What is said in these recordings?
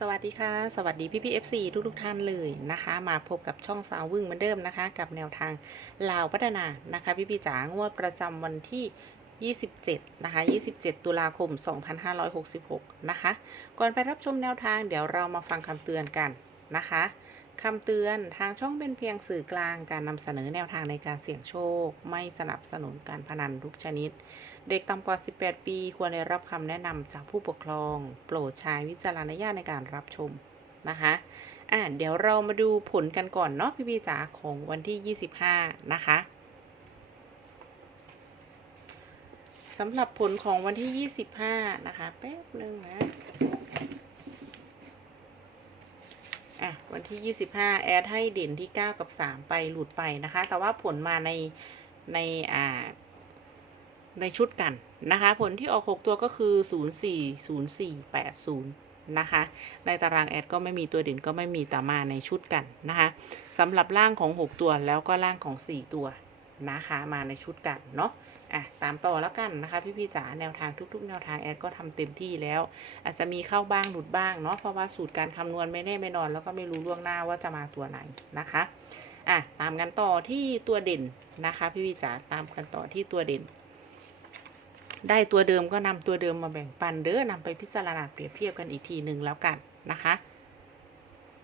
สวัสดีค่ะ สวัสดีพี่พี่เอฟซีทุกทุกท่านเลยนะคะ มาพบกับช่องสาววึ่งเหมือนเดิมนะคะ กับแนวทางลาวพัฒนานะคะ พี่พี่จ๋างวดประจำวันที่ 27 นะคะ 27 ตุลาคม 2566 นะคะ ก่อนไปรับชมแนวทางเดี๋ยวเรามาฟังคำเตือนกันนะคะ คำเตือนทางช่องเป็นเพียงสื่อกลางการนำเสนอแนวทางในการเสี่ยงโชค ไม่สนับสนุนการพนันทุกชนิด เด็กต่ำกว่า 18 ปี ควรได้รับคำแนะนำจากผู้ปกครอง โปรดใช้วิจารณญาณในการรับชมนะคะอะเดี๋ยวเรามาดูผลกันก่อนเนาะพี่พีจ๋าของวันที่ 25 นะคะสำหรับผลของวันที่ 25 นะคะ แป๊บหนึ่งนะอะ วันที่ 25 แอดให้เด่นที่ 9 กับ 3 ไปหลุดไปนะคะ แต่ว่าผลมาในในอ่าในชุดกันนะคะ ผลที่ออก 6 ตัวก็คือ 0 4 0 4 8 0 นะคะ ในตารางแอดก็ไม่มีตัวเด่นก็ไม่มีแต่มาในชุดกันนะคะสำหรับร่างของ 6 ตัวแล้วก็ร่างของ 4 ตัว นะคะมาในชุดกันเนาะอะตามต่อแล้วกันนะคะ พี่พี่ๆจ๋าแนวทางทุก ๆ แนวทางแอดก็ทำเต็มที่แล้ว อาจจะมีเข้าบ้างหลุดบ้างเนาะเพราะว่าสูตรการคำนวณไม่แน่ไม่นอน แล้วก็ไม่รู้ล่วงหน้าว่าจะมาตัวไหนนะคะอะตามกันต่อที่ตัวเด่นนะคะ พี่พี่ๆจ๋าตามกันต่อที่ตัวเด่นได้ตัวเดิมก็นำตัวเดิมมาแบ่งปันเด้อนำไปพิจารณาเปรียบเทียบกันอีกทีหนึ่งแล้วกันนะคะ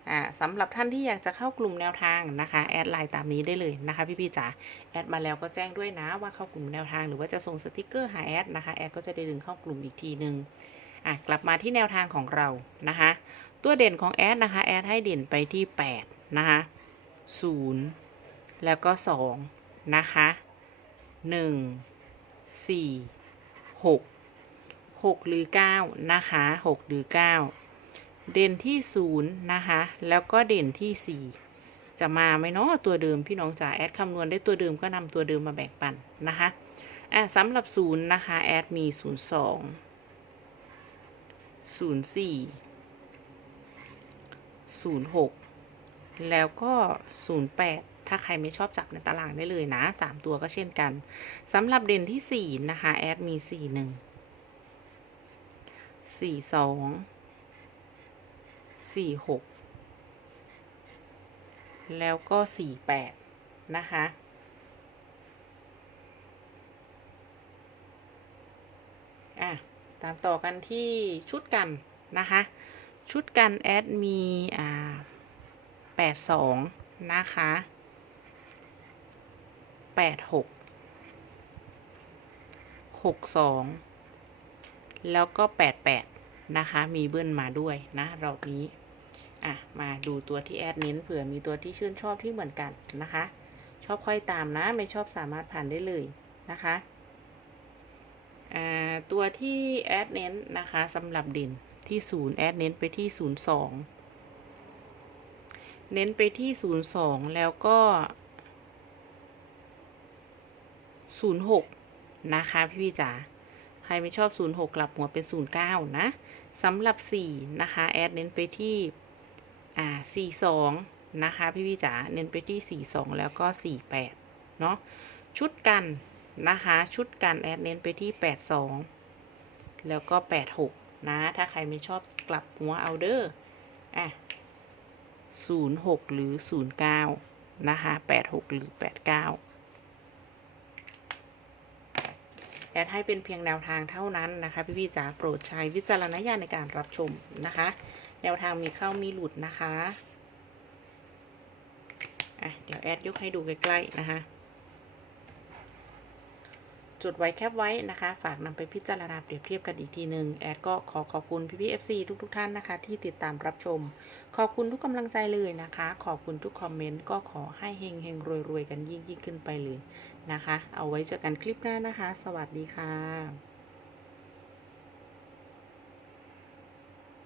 อ่าสำหรับท่านที่อยากจะเข้ากลุ่มแนวทางนะคะ แอดไลน์ตามนี้ได้เลยนะคะพี่ๆจ๋าแอดมาแล้วก็แจ้งด้วยนะว่าเข้ากลุ่มแนวทางหรือว่าจะส่งสติกเกอร์หาแอดนะคะแอดก็จะได้ดึงเข้ากลุ่มอีกทีหนึ่งอะกลับมาที่แนวทางของเรานะคะ ตัวเด่นของแอดนะคะแอดให้เด่นไปที่8นะคะ0แล้วก็2นะคะ1 4หกหกหรือเก้านะคะหกหรือเก้า เด่นที่ศูนย์นะคะ แล้วก็เด่นที่สี่จะมาไหมเนาะตัวเดิมพี่น้องจ๋าแอดคำนวณได้ตัวเดิมก็นำตัวเดิมมาแบ่งปันนะคะอะสำหรับศูนย์นะคะแอดมีศูนย์สองศูนย์สี่ศูนย์หกแล้วก็ศูนย์แปดถ้าใครไม่ชอบจับในตารางได้เลยนะสามตัวก็เช่นกันสำหรับเด่นที่สี่นะคะแอดมีสี่หนึ่งสี่สอง สี่หกแล้วก็สี่แปดนะคะ อะ ตามต่อกันที่ชุดกันนะคะ ชุดกันแอดมี อ่าแปดสองนะคะแปดหกหกสองแล้วก็แปดแปดนะคะ มีเบิ้ลมาด้วยนะรอบนี้ อะ มาดูตัวที่แอดเน้นเผื่อมีตัวที่ชื่นชอบที่เหมือนกันนะคะ ชอบค่อยตามนะ ไม่ชอบสามารถผ่านได้เลยนะคะอ่าตัวที่แอดเน้นนะคะสำหรับเด่นที่ศูนย์แอดเน้นไปที่ศูนย์สองเน้นไปที่ศูนย์สองแล้วก็ศูนย์หกนะคะพี่พี่จ๋าใครไม่ชอบ 06 กลับหัวเป็น 09 นะสำหรับ 4 นะคะ แอดเน้นไปที่ อ่า42นะคะพี่พี่จ๋าเน้นไปที่42แล้วก็48เนาะชุดกันนะคะชุดกันแอดเน้นไปที่82แล้วก็86นะถ้าใครไม่ชอบกลับหัวเอาเดอร์อะ06หรือ09นะคะ86หรือ89แอดให้เป็นเพียงแนวทางเท่านั้นนะคะ พี่ๆจ๋าโปรดใช้วิจารณญาณในการรับชมนะคะ แนวทางมีเข้ามีหลุดนะคะอะเดี๋ยวแอดยกให้ดูใกล้ๆนะคะ จดไว้แคปไว้นะคะ ฝากนำไปพิจารณาเปรียบเทียบกันอีกทีหนึ่งแอดก็ขอขอบคุณพี่ๆ FC ทุกๆท่านนะคะ ที่ติดตามรับชม ขอบคุณทุกกำลังใจเลยนะคะ ขอบคุณทุกคอมเมนต์ก็ขอให้เฮงเฮงรวยรวยๆกันยิ่งยิ่งขึ้นไปเลยนะคะ เอาไว้เจอกันคลิปหน้านะคะ สวัสดีค่ะ